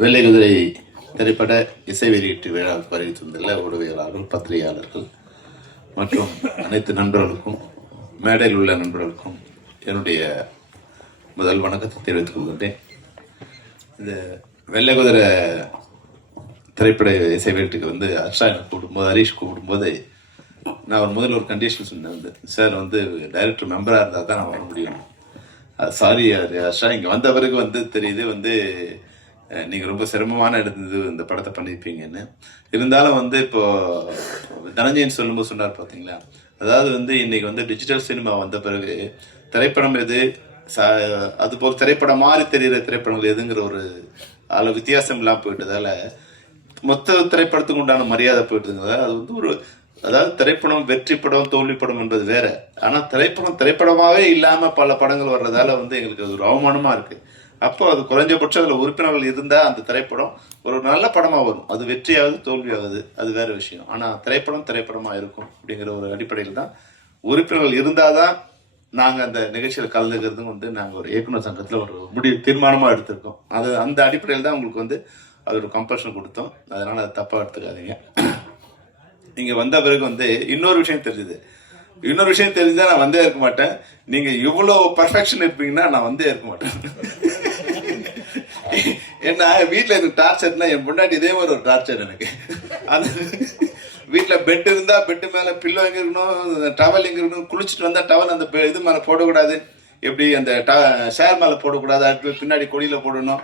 வெள்ளை குதிரை திரைப்பட இசை வெளியீட்டு விழா வருகை தந்துள்ள ஊடகவியலாளர்கள், பத்திரிகையாளர்கள் மற்றும் அனைத்து நண்பர்களுக்கும், மேடையில் உள்ள நண்பர்களுக்கும் என்னுடைய முதல் வணக்கத்தை தெரிவித்துக் கொள்கின்றேன். இந்த வெள்ளை குதிரை திரைப்பட இசை வெளியீட்டுக்கு வந்து ஹர்ஷா எனக்கு கூப்பிடும்போது, ஹரீஷ் கூப்பிடும்போது நான் முதல்ல ஒரு கண்டிஷன் சொன்னேன். சார் டைரக்டர் மெம்பராக இருந்தால் தான் நான் வர முடியும். சாரி ஹர்ஷா, இங்கே வந்த பிறகு தெரியுது நீங்கள் ரொம்ப சிரமமான இருந்தது இந்த படத்தை பண்ணியிருப்பீங்கன்னு. இருந்தாலும் இப்போ தனஞ்சயன் சொல்லும்போது சொன்னார் பார்த்தீங்களா, அதாவது இன்னைக்கு டிஜிட்டல் சினிமா வந்த பிறகு திரைப்படம் எது, அதுபோல் திரைப்படம் மாதிரி தெரிகிற திரைப்படங்கள் எதுங்கிற ஒரு அளவு வித்தியாசம் இல்லாமல் போயிட்டதால மொத்த திரைப்படத்துக்கு உண்டான மரியாதை போயிட்டுதுங்க. அது அதாவது திரைப்படம் வெற்றி படம் தோல்வி படம் என்பது வேற. ஆனால் திரைப்படமாகவே இல்லாமல் பல படங்கள் வர்றதால எங்களுக்கு அது ஒரு அவமானமாக இருக்கு. அப்போ அது குறைஞ்சபட்சம் அதில் உறுப்பினர்கள் இருந்தால் அந்த திரைப்படம் ஒரு நல்ல படமாக வரும். அது வெற்றியாகுது தோல்வியாகுது அது வேற விஷயம். ஆனால் திரைப்படமாக இருக்கும் அப்படிங்கிற ஒரு அடிப்படையில் தான் உறுப்பினர்கள் இருந்தால் தான் நாங்கள் அந்த நிகழ்ச்சியில் கலந்துக்கிறதும் நாங்கள் ஒரு இயக்குனர் சங்கத்தில் ஒரு தீர்மானமாக எடுத்திருக்கோம். அந்த அடிப்படையில் தான் உங்களுக்கு அது ஒரு கம்பல்ஷன் கொடுத்தோம். அதனால அதை தப்பாக எடுத்துக்காதீங்க. நீங்க வந்த பிறகு இன்னொரு விஷயம் தெரிஞ்சுது. இன்னொரு விஷயம் தெரிஞ்சா நான் வந்தே இருக்க மாட்டேன். நீங்க இவ்வளவு பர்ஃபெக்ஷன் இருப்பீங்கன்னா நான் வந்தே இருக்க மாட்டேன். ஏன்னா வீட்டுல எனக்கு டார்ச்சர்னா என் பொண்டாட்டி இதே மாதிரி ஒரு டார்ச்சர் எனக்கு. அந்த வீட்டுல பெட் இருந்தா பெட்டு மேல பில்லோ எங்க இருக்கணும், டவல் எங்க இருக்கணும், குளிச்சுட்டு வந்தா டவல் அந்த இது மேல போடக்கூடாது, எப்படி அந்த ஷேர் மேல போடக்கூடாது, அடுத்து பின்னாடி கொடியில போடணும்.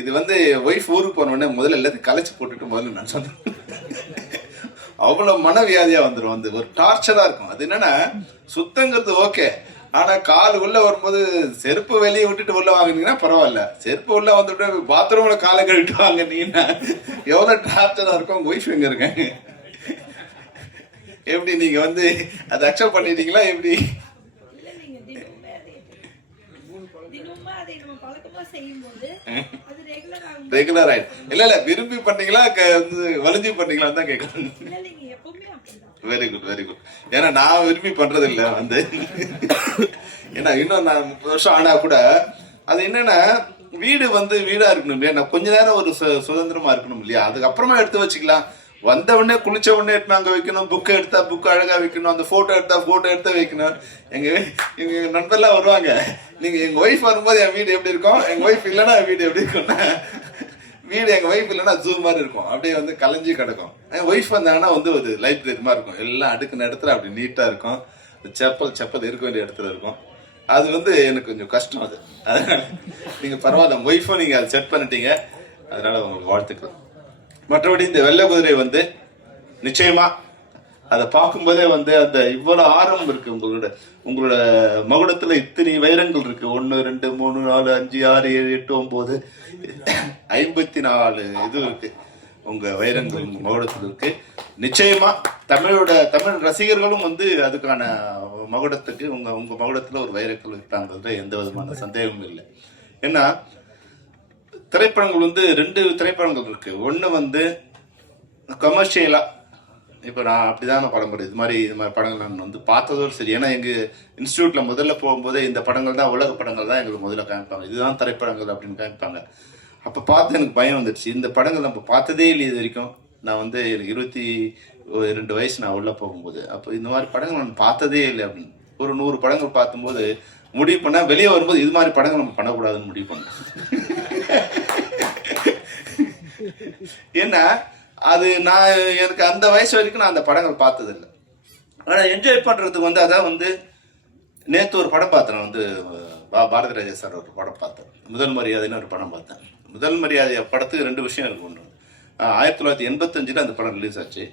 இது ஒய்ஃப் ஊருக்கு போன உடனே முதல்ல எல்லாத்தையும் கலைச்சு போட்டுட்டு முதல்ல நான் சொன்னேன். அவ்வளவு மனவியாதியா வந்துடும். ஒரு டார்ச்சரா இருக்கும். அது என்னன்னா சுத்தங்கிறது ஓகே, ஆனா கால் உள்ள வரும்போது செருப்பு வெளியே விட்டுட்டு உள்ள வாங்கினீங்கன்னா பரவாயில்ல, செருப்பு உள்ள வந்துட்டு பாத்ரூம்ல காலை கழிட்டு வாங்கினீங்கன்னா எவ்வளவு டார்ச்சரா இருக்கும். உங்க ஒய்ஃப் எங்க இருக்காங்க? எப்படி நீங்க அதை அக்செப்ட் பண்ணிட்டீங்களா? எப்படி ரெகுலர் ஆயிடும்? இல்ல விரும்பி பண்ணீங்களா வலிஞ்சு பண்ணீங்களா தான் கேட்கணும். Very good very good. ஏன்னா நான் விரும்பி பண்றது இல்ல. ஏன்னா இன்னும் நான் 30 வருஷம் ஆனா கூட அது என்னன்னா வீடு வீடா இருக்கணும் இல்லையா, நான் கொஞ்ச நேரம் ஒரு சுதந்திரமா இருக்கணும் இல்லையா. அதுக்கப்புறமா எடுத்து வச்சுக்கலாம். வந்த உடனே குளிச்ச உடனே எடுத்து அங்க வைக்கணும், புக்கை எடுத்தா புக்கு அழகா வைக்கணும், அந்த போட்டோ எடுத்தா போட்டோ எடுத்து வைக்கணும். எங்க நண்பர்லாம் வருவாங்க, நீங்க எங்க ஒய்ஃப் வரும்போது என் வீடு எப்படி இருக்கும், எங்க ஒய்ஃப் இல்லைன்னா என் வீடு எப்படி இருக்கும்னா, வீடு எங்க ஒய்ஃப் இல்லைன்னா ஜூ மாதிரி இருக்கும், அப்படியே கலைஞ்சி கிடக்கும். என் ஒய்ஃப் வந்தாங்கன்னா ஒரு லைப்ரரி மாதிரி இருக்கும், எல்லாம் அடுக்குன இடத்துல அப்படி நீட்டா இருக்கும். செப்பல் இருக்க வேண்டிய இடத்துல இருக்கும். அது எனக்கு கொஞ்சம் கஷ்டம். அதனால நீங்க பரவாயில்ல, ஒய்ஃபும் நீங்க அதை செட் பண்ணிட்டீங்க, அதனால உங்களுக்கு வாழ்த்துக்கள். மற்றபடி இந்த வெள்ளை குதிரை நிச்சயமா அதை பார்க்கும்போதே அந்த இவ்வளவு ஆர்வம் இருக்கு. உங்களோட மகுடத்துல இத்தனை வைரங்கள் இருக்கு. 1 2 3 4 5 6 7 8 9 54 இது இருக்கு. உங்க வைரங்கள் உங்க மகுடத்துல இருக்கு. நிச்சயமா தமிழ் ரசிகர்களும் அதுக்கான மகுடத்துக்கு உங்க மகுடத்துல ஒரு வைரக்கல் இருக்காங்கிறதுல எந்த விதமான சந்தேகமும் இல்லை. ஏன்னா திரைப்படங்கள் 2 திரைப்படங்கள் இருக்கு. ஒண்ணு கமர்ஷியலா, இப்போ நான் அப்படிதான் படம் இது மாதிரி படங்கள் நான் பார்த்ததோடு சரி. ஏன்னா எங்க இன்ஸ்டியூட்ல முதல்ல போகும்போதே இந்த படங்கள் தான் உலக படங்கள் தான் எங்களுக்கு முதல்ல காமிப்பாங்க, இதுதான் திரைப்படங்கள் அப்படின்னு காமிப்பாங்க. அப்ப பார்த்து எனக்கு பயம் வந்துடுச்சு. இந்த படங்கள் நம்ம பார்த்ததே இல்லை இது வரைக்கும். நான் எனக்கு 22 வயசு நான் உள்ள போகும்போது, அப்போ இந்த மாதிரி படங்கள் நான் பார்த்ததே இல்லை அப்படின்னு. ஒரு 100 படங்கள் பார்க்கும்போது முடிவு பண்ணா வெளியே வரும்போது இது மாதிரி படங்கள் நம்ம பண்ணக்கூடாதுன்னு முடிவு பண்ணேன். ஏன்னா அது எனக்கு அந்த வயசு வரைக்கும் நான் அந்த படங்கள் பார்த்தது இல்லை. ஆனா என்ஜாய் பண்றதுக்கு அதான் நேத்து ஒரு படம் பார்த்தேன். பாரதி ராஜா சார் ஒரு படம் பார்த்தேன், முதல் மரியாதைன்னு ஒரு படம் பார்த்தேன். முதல் மரியாதை படத்துக்கு 2 விஷயம் இருக்கு. ஒன்று 1985 அந்த படம் ரிலீஸ் ஆச்சு.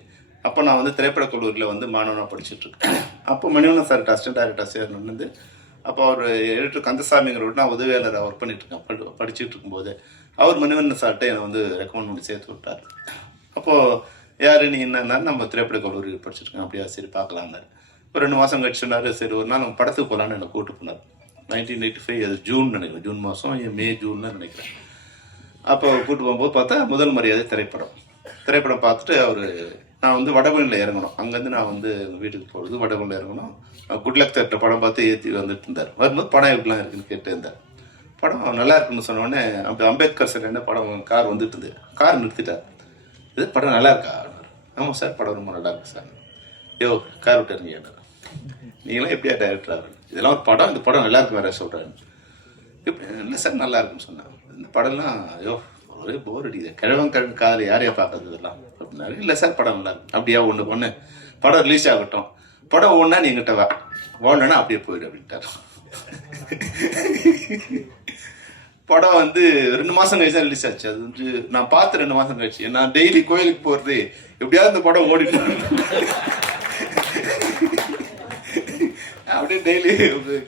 அப்போ நான் திரைப்பட கல்லூரியில் மாணவனாக படிச்சுட்டு இருக்கேன். அப்போ மணிவண்ணன் சார் அசிஸ்டன்ட் டைரக்டர் சேர்ந்து, அப்போ அவர் எடிட்டர் கந்தசாமிங்கிறவர்கிட்ட நான் உதவியாளராக ஒர்க் பண்ணிட்டு இருக்கேன். படிச்சுட்டு இருக்கும்போது அவர் மணிவண்ணன் சார்கிட்ட என்னை ரெக்கமெண்ட் பண்ணி சேர்த்து விட்டார். அப்போது யார் நீ என்னன்னா, நம்ம திரைப்பட கல்லூரி படிச்சுருக்கேன். அப்படியா, சரி பார்க்கலான்னாரு. ஒரு 2 மாதம் கழிச்சு சொன்னார், சரி ஒரு நாள் நம்ம படத்துக்கு போகலான்னு என்னை கூப்பிட்டு போனார். 1985 அது ஜூன் நினைக்கிறேன், ஜூன் மாதம் மே ஜூன்னு நினைக்கிறேன். அப்போ கூப்பிட்டு போகும்போது பார்த்தா முதல் மரியாதை திரைப்படம் பார்த்துட்டு நான் வடபழனியில் இறங்கணும். அங்கேருந்து நான் வீட்டுக்கு போகிறது வடபழனியில் இறங்கணும். குட்லக் தேட்டர் படம் பார்த்து ஏற்றி வந்துட்டு இருந்தார். வரும்போது படம் எப்படிலாம் இருக்குன்னு கேட்டு இருந்தார். படம் நல்லா இருக்குன்னு சொன்ன உடனே அம்பேத்கர் சார் என்ன படம் கார் வந்துட்டுது, கார் நிறுத்திட்டார். இது படம் நல்லா இருக்கா? ஆமாம் சார் படம் ரொம்ப நல்லா இருக்கு சார். யோ கார் விட்டுருங்க, நீங்களாம் எப்படியா டைரக்டர்? இதெல்லாம் ஒரு படம், இந்த படம் நல்லா இருக்கு வேற சொல்கிறாரு. இல்லை சார் நல்லா இருக்குன்னு சொன்னேன். இந்த படம்லாம் ஐயோ ஒரே போர் அடிக்குது, கிழவன் காதில் யாரையா பார்க்கறது இதெல்லாம் அப்படின்னாரு. இல்லை சார் படம் நல்லா இருக்கு. அப்படியா ஒன்று படம் ரிலீஸ் ஆகட்டும், படம் ஒன்றா நீ எங்கிட்ட வா, ஓடலன்னா அப்படியே போயிடு அப்படின்ட்டார். படம் 2 மாதம் கழிச்சு ரிலீஸ் ஆச்சு. அது நான் பார்த்து 2 மாதம் கழிச்சு. நான் டெய்லி கோயிலுக்கு போகிறது எப்படியாவது இந்த படம் ஓடிட்டு அப்படியே டெய்லி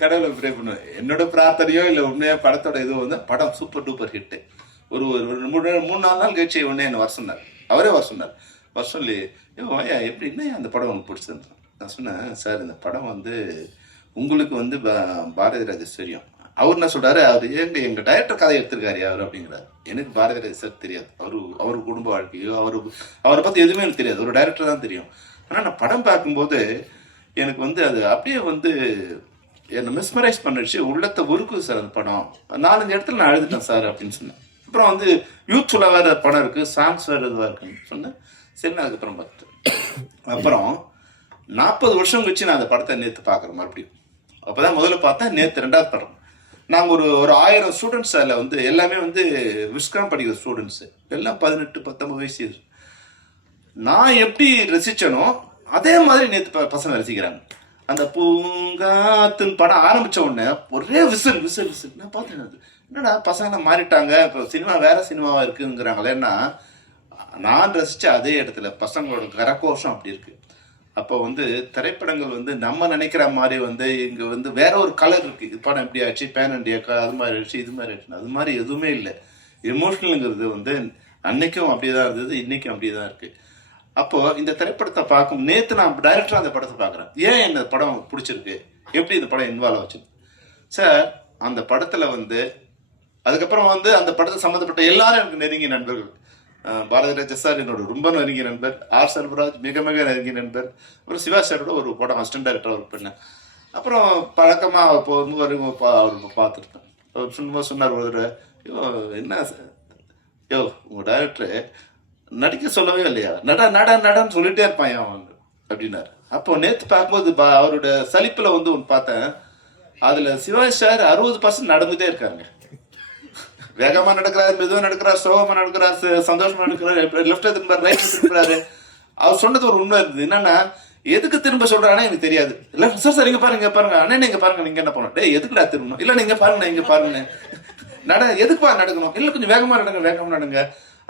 கடவுளை ப்ரே பண்ணுவேன். என்னோட பிரார்த்தனையோ இல்லை உண்மையாக படத்தோட இதுவும் படம் சூப்பர் டூப்பர் ஹிட்டு. ஒரு 3-4 நாள் கழிச்சு உடனே என்ன வர சொன்னார். அவரே வர சொன்னார். வர சொல்லி ஐயா எப்படி என்ன அந்த படம் உங்களுக்கு பிடிச்சிருந்தேன். நான் சொன்னேன், சார் இந்த படம் உங்களுக்கு பாரதி ராஜா தெரியும். அவர் என்ன சொல்றாரு, அவர் எங்க டைரக்டர் கதை எடுத்திருக்காரு அவர் அப்படிங்கிறார். எனக்கு பாரதி ராஜா சார் தெரியாது. அவர் குடும்ப வாழ்க்கையோ அவரை பத்தி எதுவுமே எனக்கு தெரியாது. ஒரு டைரக்டர் தான் தெரியும். ஆனால் நான் படம் பார்க்கும்போது எனக்கு அது அப்படியே என்னை மிஸ்மரைஸ் பண்ணிடுச்சு, உள்ளத்தை உருக்குது சார் அந்த படம். 4-5 இடத்துல நான் எழுதிட்டேன் சார் அப்படின்னு சொன்னேன். அப்புறம் யூத்ஃபுல்லாக வேற படம் இருக்கு, சாங்ஸ் வேற இதுவாக இருக்குன்னு சொன்னேன். சரி நான் அதுக்கப்புறம் பார்த்தேன். அப்புறம் 40 வருஷம் கழிச்சு நான் அந்த படத்தை நேற்று பார்க்குறேன் மறுபடியும். அப்போதான் முதல்ல பார்த்தேன், நேற்று 2வது படம். நாங்கள் ஒரு 1000 ஸ்டூடெண்ட்ஸ் அதில் எல்லாமே விஸ்காம் படிக்கிற ஸ்டூடெண்ட்ஸு, எல்லாம் 18-19 வயசு. நான் எப்படி ரசித்தனோ அதே மாதிரி நேற்று பசங்க ரசிக்கிறாங்க. அந்த பூங்காத்துன்னு படம் ஆரம்பித்த உடனே ஒரே விசில் விசில் விசில். நான் பார்த்தேன், என்னடா பசங்க மாறிட்டாங்க, இப்போ சினிமா வேற சினிமாவாக இருக்குங்கிறாங்களேன்னா, நான் ரசித்த அதே இடத்துல பசங்களோட கரகோஷம் அப்படி இருக்கு. அப்போ திரைப்படங்கள் நம்ம நினைக்கிற மாதிரி இங்கே வேற ஒரு கலர் இருக்கு. இது படம் எப்படி ஆச்சு, பேன் இண்டியா அது மாதிரி ஆயிடுச்சு, இது மாதிரி ஆயிடுச்சு. அது மாதிரி எதுவுமே இல்லை. எமோஷனலுங்கிறது அன்னைக்கும் அப்படியே தான் இருந்தது, இன்னைக்கும் அப்படியே தான் இருக்கு. அப்போ இந்த திரைப்படத்தை பார்க்கும் நேற்று நான் டைரக்டராக அந்த படத்தை பார்க்குறேன். ஏன் இந்த படம் பிடிச்சிருக்கு, எப்படி இந்த படம் இன்வால்வ் ஆச்சு சார். அந்த படத்தில் அதுக்கப்புறம் அந்த படத்தை சம்மந்தப்பட்ட எல்லாரும் எனக்கு நெருங்கிய நண்பர்கள். பாரதி ராஜா சார் என்னோட ரொம்ப நெருங்கிய நண்பர், ஆர் செல்வராஜ் மிக மிக நெருங்கிய நண்பர், அப்புறம் சிவா சாரோட ஒரு படம் அசிஸ்டன்ட் டைரக்டராக ஒர்க் பண்ணேன். அப்புறம் பழக்கமாக அவர் பார்த்துருக்கேன். அவர் சும்மா சொன்னார் ஒரு என்ன யோ உங்கள் டைரக்டரு நடிக்க சொல்லவே இல்லையா, நடன்னு சொல்லிட்டே இருப்பான் அவன் அப்படின்னாரு. அப்போ நேற்று பார்க்கும்போது அவரோட சலிப்பில் ஒன்று பார்த்தேன். அதில் சிவாஜி சார் 60% நடந்துகிட்டே இருக்காங்க. வேகமாக நடக்கிறாரு, மெதுவாக நடக்கிறார், சோகமாக நடக்கிறார், சந்தோஷமா நடக்கிறாரு, லெஃப்ட் திரும்புறாரு, ரைட் திரும்புறாரு. அவர் சொன்னது ஒரு உண்மை இருக்குது. என்னன்னா, எதுக்கு திரும்ப சொல்றானே எனக்கு தெரியாது. இல்லை சார் இங்கே பாருங்க அண்ணன் இங்கே பாருங்க, நீங்க என்ன பண்ணணும், டே எதுக்குடா திரும்பணும், இல்லை நீங்க பாருங்க இங்கே பாருங்க, எதுக்குப்பா நடக்கணும், இல்லை கொஞ்சம் வேகமாக நடங்க.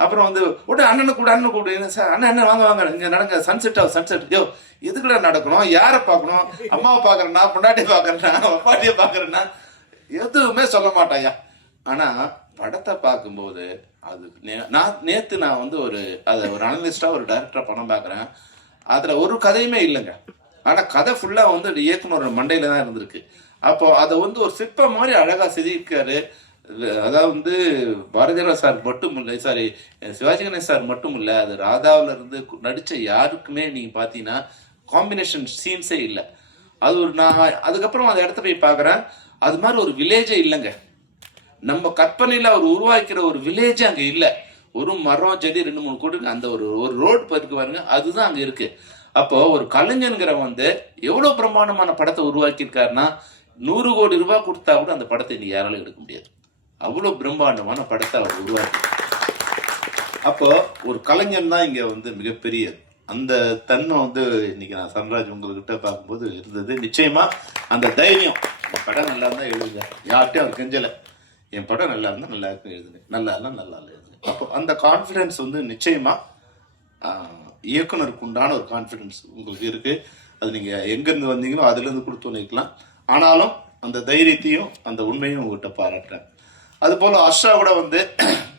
அப்புறம் உடனே அண்ணனை கூப்பிடு சார், அண்ணன் வாங்க இங்க நடங்க, சன்செட் யோ எதுக்குடா நடக்கணும், யாரை பார்க்கணும், அம்மாவை பார்க்கறேன்னா, பொண்டாட்டியை பார்க்கறேன்னா, அப்பாட்டியை பார்க்கறேன்னா, எதுவுமே சொல்ல மாட்டாயா. ஆனா படத்தை பார்க்கும்போது நேற்று நான் ஒரு அனலிஸ்டா ஒரு டைரக்டரா படம் பார்க்குறேன். அதுல ஒரு கதையுமே இல்லைங்க. ஆனா கதை ஃபுல்லா இயக்குனரோட மண்டையில தான் இருந்திருக்கு. அப்போ அதை ஒரு சிற்பம் மாதிரி அழகா செதுக்கிருக்காரு. அதாவது பாரதிராஜா சார் மட்டும் இல்லை, சாரி சிவாஜி கணேசன் சார் மட்டும் இல்லை, அது ராதாவில இருந்து நடிச்ச யாருக்குமே நீங்க பாத்தீங்கன்னா காம்பினேஷன் சீன்ஸே இல்லை. அது நான் அதுக்கப்புறம் அந்த இடத்த போய் பார்க்குறேன், அது மாதிரி ஒரு வில்லேஜே இல்லைங்க. நம்ம கற்பனையில அவர் உருவாக்கிற ஒரு வில்லேஜே அங்க இல்லை. ஒரு மரம் செடி 2-3 கூட்டு அந்த ஒரு ரோடு இருக்கு பாருங்க, அதுதான் அங்க இருக்கு. அப்போ ஒரு கலைஞன்கிற எவ்வளவு பிரமாண்டமான படத்தை உருவாக்கியிருக்காருன்னா, 100 கோடி ரூபாய் கொடுத்தா கூட அந்த படத்தை இன்னைக்கு யாராலும் எடுக்க முடியாது. அவ்வளவு பிரம்மாண்டமான படத்தை அவர் உருவாக்கி. அப்போ ஒரு கலைஞன் தான் இங்க மிகப்பெரிய அந்த தன்மை இன்னைக்கு நான் சன்ராஜ் உங்ககிட்ட பார்க்கும்போது இருந்தது. நிச்சயமா அந்த தைரியம், படம் நல்லா இருந்தா எழுதுங்க, யார்கிட்டையும் அவர் கெஞ்சலை, என் படம் நல்லா இருந்தா நல்லா இருக்கும் எழுதுங்க, நல்லா இருந்தா நல்லா எழுதுங்க. அப்போ அந்த கான்ஃபிடென்ஸ் நிச்சயமா இயக்குனருக்கு உண்டான ஒரு கான்ஃபிடென்ஸ் உங்களுக்கு இருக்கு. அது நீங்க எங்கிருந்து வந்தீங்களோ அதுல இருந்து கொடுத்து நிற்கலாம். ஆனாலும் அந்த தைரியத்தையும் அந்த உண்மையும் உங்ககிட்ட பாராட்டுறேன். அது போல அர்ஷா கூட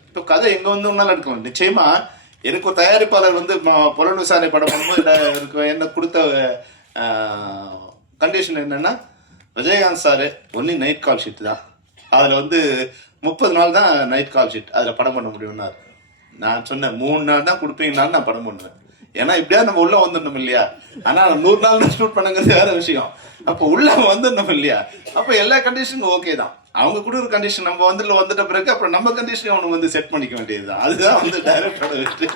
இப்போ கதை எங்க ஒன்னாலும் எடுக்கலாம். நிச்சயமா எனக்கு ஒரு தயாரிப்பாளர் புலன் விசாரணை படம் பண்ணும்போது எனக்கு என்ன கொடுத்த கண்டிஷன் என்னன்னா, Vijayakanth sir only night call sheet தான், அதுல 30 நாள் தான் நைட் கால் ஷீட், அதுல படம் பண்ண முடியும்னாரு. நான் சொன்னேன் 3 நாள் தான் கொடுப்பீங்கனாலும் நான் படம் பண்ணுவேன். ஏன்னா இப்படியா நம்ம உள்ள வந்துடணும் இல்லையா. ஆனா 100 நாள் ஷூட் பண்ணுங்கிறது வேற விஷயம். அப்போ உள்ள வந்துடணும் இல்லையா. அப்ப எல்லா கண்டிஷனும் ஓகே தான். அவங்க கூட ஒரு கண்டிஷன் நம்ம வந்துட்ட பிறகு அப்புறம் நம்ம கண்டிஷன் அவனுக்கு வந்து செட் பண்ணிக்க வேண்டியதுதான். அதுதான் வந்து டைரக்டரோட வெற்றி.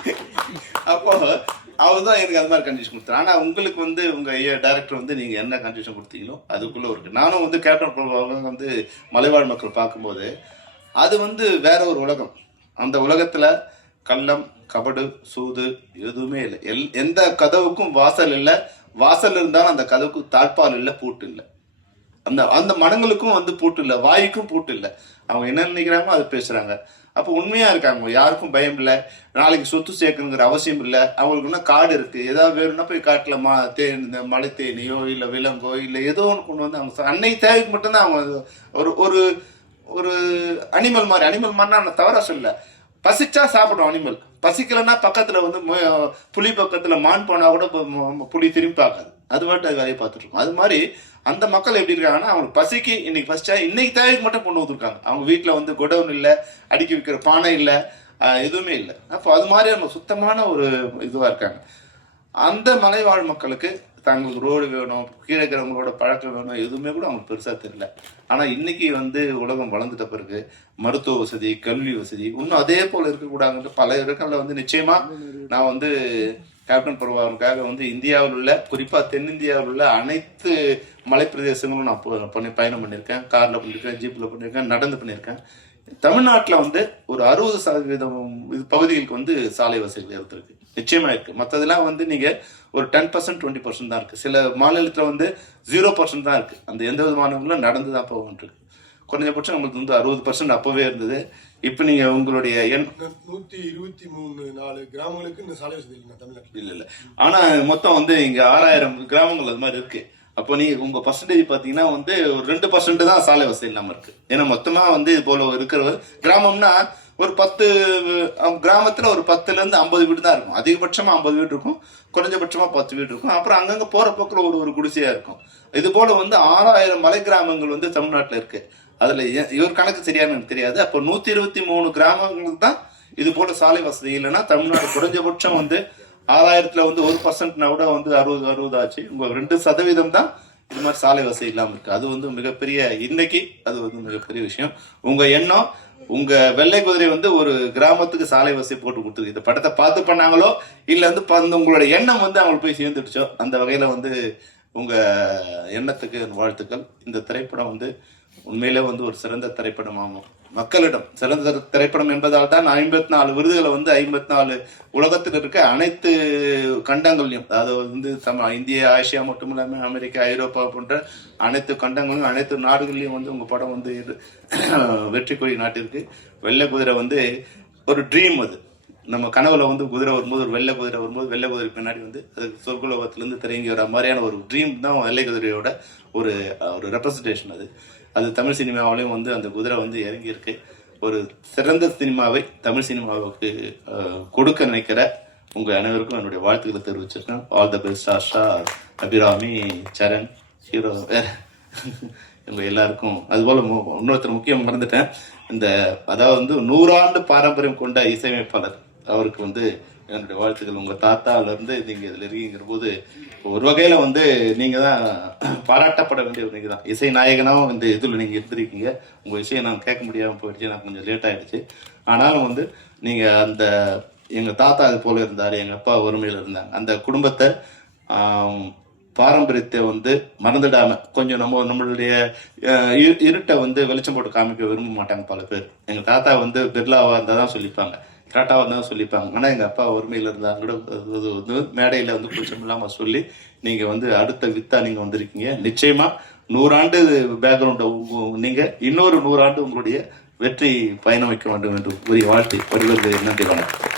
அப்போ அவர் தான் எனக்கு அது மாதிரி கண்டிஷன் கொடுத்தாரு. ஆனால் உங்களுக்கு வந்து உங்கள் டைரக்டர் வந்து நீங்கள் என்ன கண்டிஷன் கொடுத்தீங்களோ அதுக்குள்ளே இருக்கு. நானும் வந்து கேப்டன் வந்து மலைவாழ் மக்கள் பார்க்கும்போது அது வந்து வேற ஒரு உலகம். அந்த உலகத்தில் கள்ளம், கபடு, சூது எதுவுமே இல்லை. எந்த கதவுக்கும் வாசல் இல்லை. வாசல் இருந்தாலும் அந்த கதவுக்கு தாழ்பால் இல்லை, பூட்டு இல்லை. அந்த அந்த மனங்களுக்கும் வந்து பூட்டு இல்லை, வாய்க்கும் பூட்டு இல்லை. அவங்க என்ன நினைக்கிறாங்களோ அதை பேசுறாங்க. அப்போ உண்மையா இருக்காங்க, யாருக்கும் பயம் இல்லை. நாளைக்கு சொத்து சேர்க்கணுங்கிற அவசியம் இல்லை. அவங்களுக்கு இன்னும் காடு இருக்கு, ஏதாவது வேணும்னா போய் காட்டுல இந்த மலை தேனியோ இல்லை விலங்கோ இல்லை ஏதோ ஒன்று கொண்டு வந்து அவங்க அன்னைக்கு தேவைக்கு மட்டும்தான் அவங்க ஒரு ஒரு ஒரு அனிமல் மாதிரினா நான் தவறா சொல்ல. பசிச்சா சாப்பிடும் அனிமல், பசிக்கலைன்னா பக்கத்துல வந்து புலி பக்கத்துல மான் போனா கூட புலி திரும்பி பார்க்காது, அது பாட்டு அது வேலையை பார்த்துட்டு இருக்கும். அது மாதிரி அந்த மக்கள் எப்படி இருக்காங்கன்னா அவங்களுக்கு பசிக்கு இன்னைக்கு பசிச்சா இன்னைக்கு தேவைக்கு மட்டும் கொண்டு வந்துருக்காங்க. அவங்க வீட்டில் வந்து குடவுன் இல்லை, அடுக்கி வைக்கிற பானை இல்லை, எதுவுமே இல்லை. அப்போ அது மாதிரி அவங்க சுத்தமான ஒரு இதுவாக இருக்காங்க. அந்த மலைவாழ் மக்களுக்கு தங்களுக்கு ரோடு வேணும், கீழே இருக்கிறவங்களோட பழக்கம் வேணும், எதுவுமே கூட அவங்களுக்கு பெருசாக தெரியல. ஆனால் இன்னைக்கு வந்து உலகம் வளர்ந்துட்ட பிறகு மருத்துவ வசதி, கல்வி வசதி இன்னும் அதே போல் இருக்கக்கூடாதுன்ட்டு பல இடங்களில் வந்து நிச்சயமா நான் வந்து கேப்டன் பருவாவுக்காக வந்து இந்தியாவில் உள்ள குறிப்பாக தென்னிந்தியாவில் உள்ள அனைத்து மலை பிரதேசங்களும் நான் பயணம் பண்ணியிருக்கேன். காரில் பண்ணியிருக்கேன், ஜீப்பில் பண்ணியிருக்கேன், நடந்து பண்ணியிருக்கேன். தமிழ்நாட்டில் வந்து ஒரு 60% பகுதிகளுக்கு வந்து சாலை வசதிகள் இருந்திருக்கு, நிச்சயமா இருக்கு. மற்றதெல்லாம் வந்து நீங்க ஒரு 10% 20% தான் இருக்கு. சில மாநிலத்தில் வந்து 0% தான் இருக்கு. அந்த எந்த விதமானவங்களும் நடந்து தான் போகிட்டு இருக்கு. குறைஞ்சபட்சம் நம்மளுக்கு வந்து 60% அப்பவே இருந்தது. இப்ப நீங்க உங்களுடைய 123 கிராமங்களுக்கு இந்த சாலை வசதி இல்லை தமிழ்நாட்டில். இல்ல ஆனா மொத்தம் வந்து இங்க 6000 கிராமங்கள் அது மாதிரி இருக்கு. அப்போ நீங்க உங்க பர்சன்டேஜ் பாத்தீங்கன்னா வந்து ஒரு 2% தான் சாலை வசதி இல்லாம இருக்கு. ஏன்னா மொத்தமா வந்து இது போல இருக்கிற கிராமம்னா ஒரு 10 கிராமத்துல ஒரு 10ல இருந்து 50 வீடு தான் இருக்கும். அதிகபட்சமா 50 வீடு இருக்கும், குறைஞ்சபட்சமா 10 வீடு இருக்கும். அப்புறம் அங்கங்க போற போக்குல ஒரு குடிசையா இருக்கும். இது போல வந்து 6000 மலை கிராமங்கள் வந்து தமிழ்நாட்டுல இருக்கு. அதுல இவர் கணக்கு சரியான எனக்கு தெரியாது. அப்போ 123 கிராமங்களுக்கு தான் இது போல சாலை வசதி இல்லைன்னா தமிழ்நாடு குறைஞ்சபட்சம் வந்து 6000த்துல வந்து 1%னா கூட வந்து 60 ஆச்சு. உங்க 2% தான் இது மாதிரி சாலை வசதி இல்லாம இருக்கு. அது வந்து மிகப்பெரிய இன்னைக்கு அது வந்து மிகப்பெரிய விஷயம். உங்க எண்ணம், உங்க வெள்ளை குதிரை வந்து ஒரு கிராமத்துக்கு சாலை வசதி போட்டு கொடுத்துருக்கு. இந்த படத்தை பார்த்து பண்ணாங்களோ இல்ல வந்து உங்களோட எண்ணம் வந்து அவங்களுக்கு போய் சேர்ந்துடுச்சோ, அந்த வகையில வந்து உங்க எண்ணத்துக்கு வாழ்த்துக்கள். இந்த திரைப்படம் வந்து உண்மையிலே வந்து ஒரு சிறந்த திரைப்படமாகும். மக்களிடம் சிறந்த திரைப்படம் என்பதால் தான் 54 விருதுகளை வந்து 54 உலகத்தில் இருக்க அனைத்து கண்டங்கள்லையும், அதாவது வந்து இந்தியா, ஆசியா மட்டும் இல்லாமல் அமெரிக்கா, ஐரோப்பா போன்ற அனைத்து கண்டங்களும் அனைத்து நாடுகள்லையும் வந்து உங்க படம் வந்து வெற்றி கொடி நாட்டிற்கு. வெள்ளை குதிரை வந்து ஒரு ட்ரீம். அது நம்ம கனவுல வந்து குதிரை வரும்போது, ஒரு வெள்ளை குதிரை வரும்போது வெள்ளை குதிரை பின்னாடி வந்து அது சொர்க்குலோகத்திலிருந்து திறங்கி வர மாதிரியான ஒரு ட்ரீம் தான் வெள்ளை குதிரையோட ஒரு ரெப்ரசன்டேஷன். அது தமிழ் சினிமாவிலையும் வந்து அந்த குதிரை வந்து இறங்கி இருக்கு. ஒரு சிறந்த சினிமாவை தமிழ் சினிமாவுக்கு கொடுக்க நினைக்கிற உங்க அனைவருக்கும் என்னுடைய வாழ்த்துக்களை தெரிவிச்சிருக்கேன். All the best Asha, Abirami, Saran, hero, இவங்க எல்லாருக்கும். அதுபோல இன்னொருத்தர் முக்கியம் மறந்துட்டேன். அதாவது வந்து 100 ஆண்டு பாரம்பரியம் கொண்ட இசையமைப்பாளர், அவருக்கு வந்து என்னுடைய வாழ்த்துக்கள். உங்க தாத்தால இருந்து நீங்க இதுல இருக்கீங்கிற போது ஒரு வகையில வந்து நீங்க தான் பாராட்டப்பட வேண்டியவங்க தான். இசை நாயகனாவும் இந்த இதுல நீங்க இருந்திருக்கீங்க. உங்க இசையை நான் கேட்க முடியாம போயிடுச்சு, எனக்கு கொஞ்சம் லேட் ஆயிடுச்சு. ஆனாலும் வந்து நீங்க அந்த எங்க தாத்தா அது போல இருந்தாரு, எங்க அப்பா ஒருமையில இருந்தாங்க. அந்த குடும்பத்தை பாரம்பரியத்தை வந்து மறந்துடாம கொஞ்சம் நம்மளுடைய இருட்டை வந்து வெளிச்சம் போட்டு காமிக்க விரும்ப மாட்டாங்க பல பேர். எங்க தாத்தா வந்து பிர்லாவா இருந்தா தான் சொல்லிப்பாங்க, டாட்டாவா இருந்தாலும் சொல்லிப்பாங்க. ஆனா எங்க அப்பா ஒருமையில இருந்தாங்க கூட வந்து மேடையில வந்து கொஞ்சம் இல்லாம சொல்லி நீங்க வந்து அடுத்த வித்தா நீங்க வந்திருக்கீங்க. நிச்சயமா 100 ஆண்டு பேக்ரவுண்ட் நீங்க இன்னொரு 100 ஆண்டு உங்களுடைய வெற்றி பயணம் வைக்க வேண்டும் என்று கூறிய வாழ்த்து வருவது. நன்றி, வணக்கம்.